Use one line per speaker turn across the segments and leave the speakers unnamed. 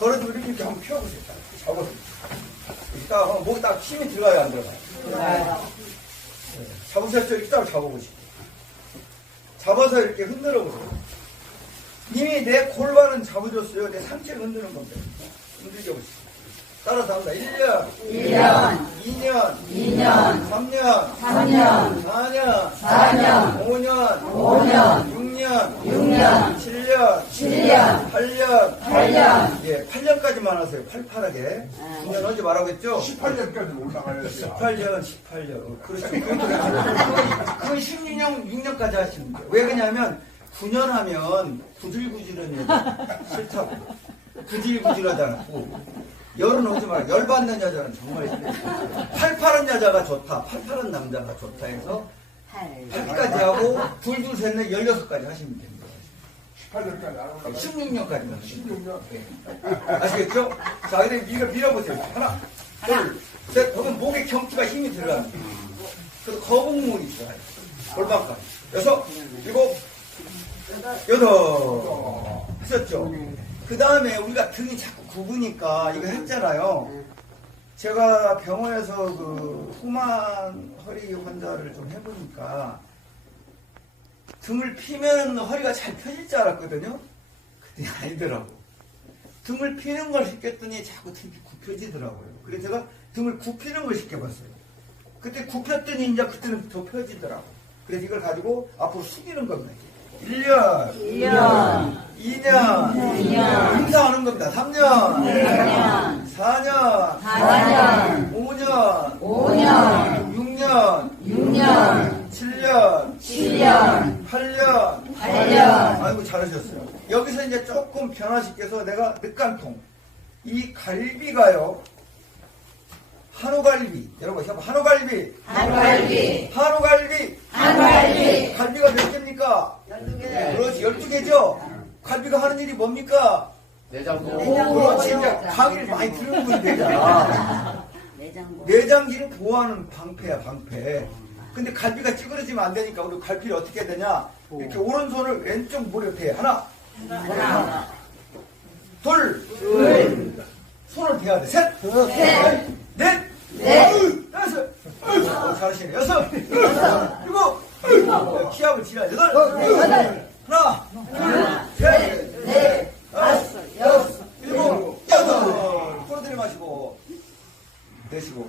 걸어도 이렇게 한번 펴보세요. 잡아서. 이따 목에 딱 힘이 들어가요, 안 들어가요? 네. 잡으셨죠? 이따 잡아보시고. 잡아서 이렇게 흔들어 보세요. 이미 내 골반은 잡아줬어요. 내 상체를 흔드는 겁니다. 흔들겨 보시죠. 따라서 합니다. 1년, 2년, 3년, 4년, 5년, 6년, 7년, 8년. 예, 8년까지만 하세요. 팔팔하게. 9년 하지 말라고 했죠?
18년까지 올라가야 돼요.
18년. 그렇죠. 그건 6년까지 하시면 돼요. 왜 그러냐면, 9년 하면 구질구질한 여자 싫다고. 구질구질하지 않고. 열은 오지 말고 열받는 여자는 정말 싫어요. 팔팔한 여자가 좋다. 팔팔한 남자가 좋다 해서 8까지 하고 둘, 셋, 넷, 16까지 하시면 됩니다.
18년까지 안 올라가요.
16년까지만 하시면
16년.
돼요. 아시겠죠? 자, 이제 밀어보세요. 하나, 둘, 셋. 그러면 목에 경추가 힘이 들어갑니다. 그래서 거북목이 있어요. 골반까지. 6, 7, 8. 하셨죠? 그 다음에 우리가 등이 자꾸 굽으니까 이거 했잖아요. 제가 병원에서 그 후만 허리 환자를 좀 해보니까 등을 피면 허리가 잘 펴질 줄 알았거든요. 그때 아니더라고. 등을 피는 걸 시켰더니 자꾸 등이 굽혀지더라고요. 그래서 제가 등을 굽히는 걸 시켜봤어요. 그때 굽혔더니 이제 그때는 더 펴지더라고. 그래서 이걸 가지고 앞으로 숙이는 겁니다. 1년, 2년, 임상하는 겁니다. 3년, 4년, 5년, 6년, 7년, 8년. 아이고, 잘하셨어요. 여기서 이제 조금 변화시켜서 내가 늑간통. 이 갈비가요, 한우갈비. 여러분, 한우갈비. 갈비가 몇 개입니까? 12개. 그렇지, 12개죠? 갈비가 하는 일이 뭡니까?
내장도.
그렇지, 이제 강의를 많이 들은 분이 되잖아. 내장기를 보호하는 방패야, 방패. 근데 갈비가 찌그러지면 안 되니까 우리 갈비를 어떻게 해야 되냐? 이렇게 오른손을 왼쪽 무릎 옆에 하나. 둘. 손을 대야 돼. 셋. 넷. 다섯. 잘하시네. 6. 7. 키압을 지나. 8. 하나. 둘. 셋. 5. 7. 8. 코로 들이마시고. 내쉬고.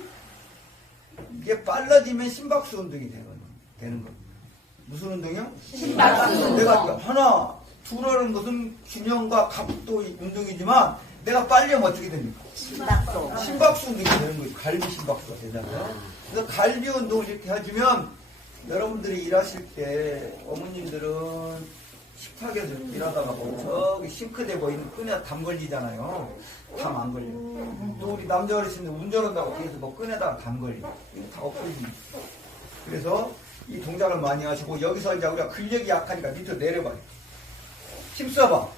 이게 빨라지면 심박수 운동이 되는 겁니다. 무슨 운동이요?
심박수.
내가 하나, 둘 하는 것은 균형과 각도 운동이지만 내가 빨리 하면 어떻게 됩니까? 심박수 운동이 되는 거예요. 갈비 심박수가 되잖아요. 그래서 갈비 운동을 이렇게 해주면 여러분들이 일하실 때 어머님들은 식탁에서 일하다가 저기 싱크대 보이는 끈에 담 걸리잖아요. 담 안 걸려. 또 우리 남자 어르신들 운전한다고 뒤에서 뭐 끈에다가 담 걸려. 이거 다 없어집니다. 그래서 이 동작을 많이 하시고 여기서 이제 우리가 근력이 약하니까 밑으로 내려봐요. 힘써봐.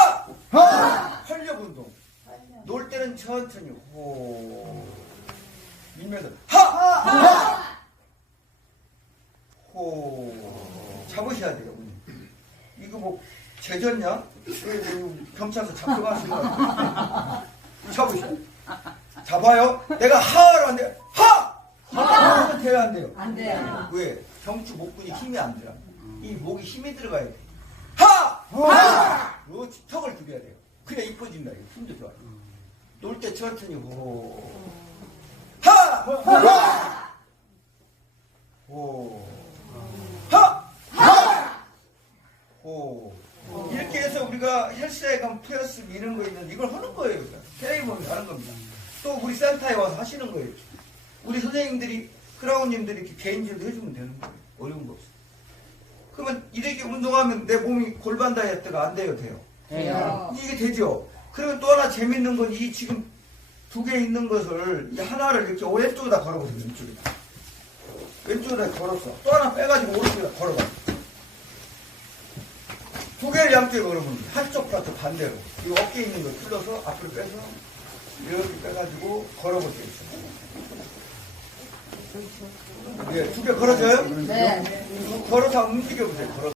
활력 운동. 놀 때는 천천히 호 밀면서 호 잡으셔야 돼요. 이거 뭐 제졌냐? 경찰서 잡혀가시는 거야. 잡으셔. 잡아요. 내가 하로 안 돼요. 하면 돼야 안 돼요.
안 돼요.
왜? 경추 목근이 힘이 안 들어. 이 목이 힘이 들어가야 돼. 그렇지. 턱을 줄여야 돼요. 그래 이뻐진다. 힘도 좋아요. 놀 때 천천히 호. 호. 호. 이렇게 해서 우리가 헬스에 가면 플러스 이런 거 있는데 이걸 하는 거예요. 테레비보면 하는 겁니다. 또 우리 센터에 와서 하시는 거예요. 우리 선생님들이, 크라운님들이 이렇게 개인질도 해주면 되는 거예요. 어려운 거 없어요. 그러면 이렇게 운동하면 내 몸이 골반 다이어트가 안 돼요, 돼요?
돼요.
이게 되죠? 그리고 또 하나 재밌는 건 이 지금 2개 있는 것을 이 하나를 이렇게 왼쪽에다 걸어보세요, 왼쪽에다. 왼쪽에다 걸었어. 또 하나 빼가지고 오른쪽에다 걸어봐. 2개를 양쪽에 걸어보면 한쪽 파트 반대로. 이 어깨에 있는 거 틀어서 앞으로 빼서 이렇게 빼가지고 걸어보세요. 예, 2개 걸어줘요?
네.
걸어서 움직여보세요. 걸어.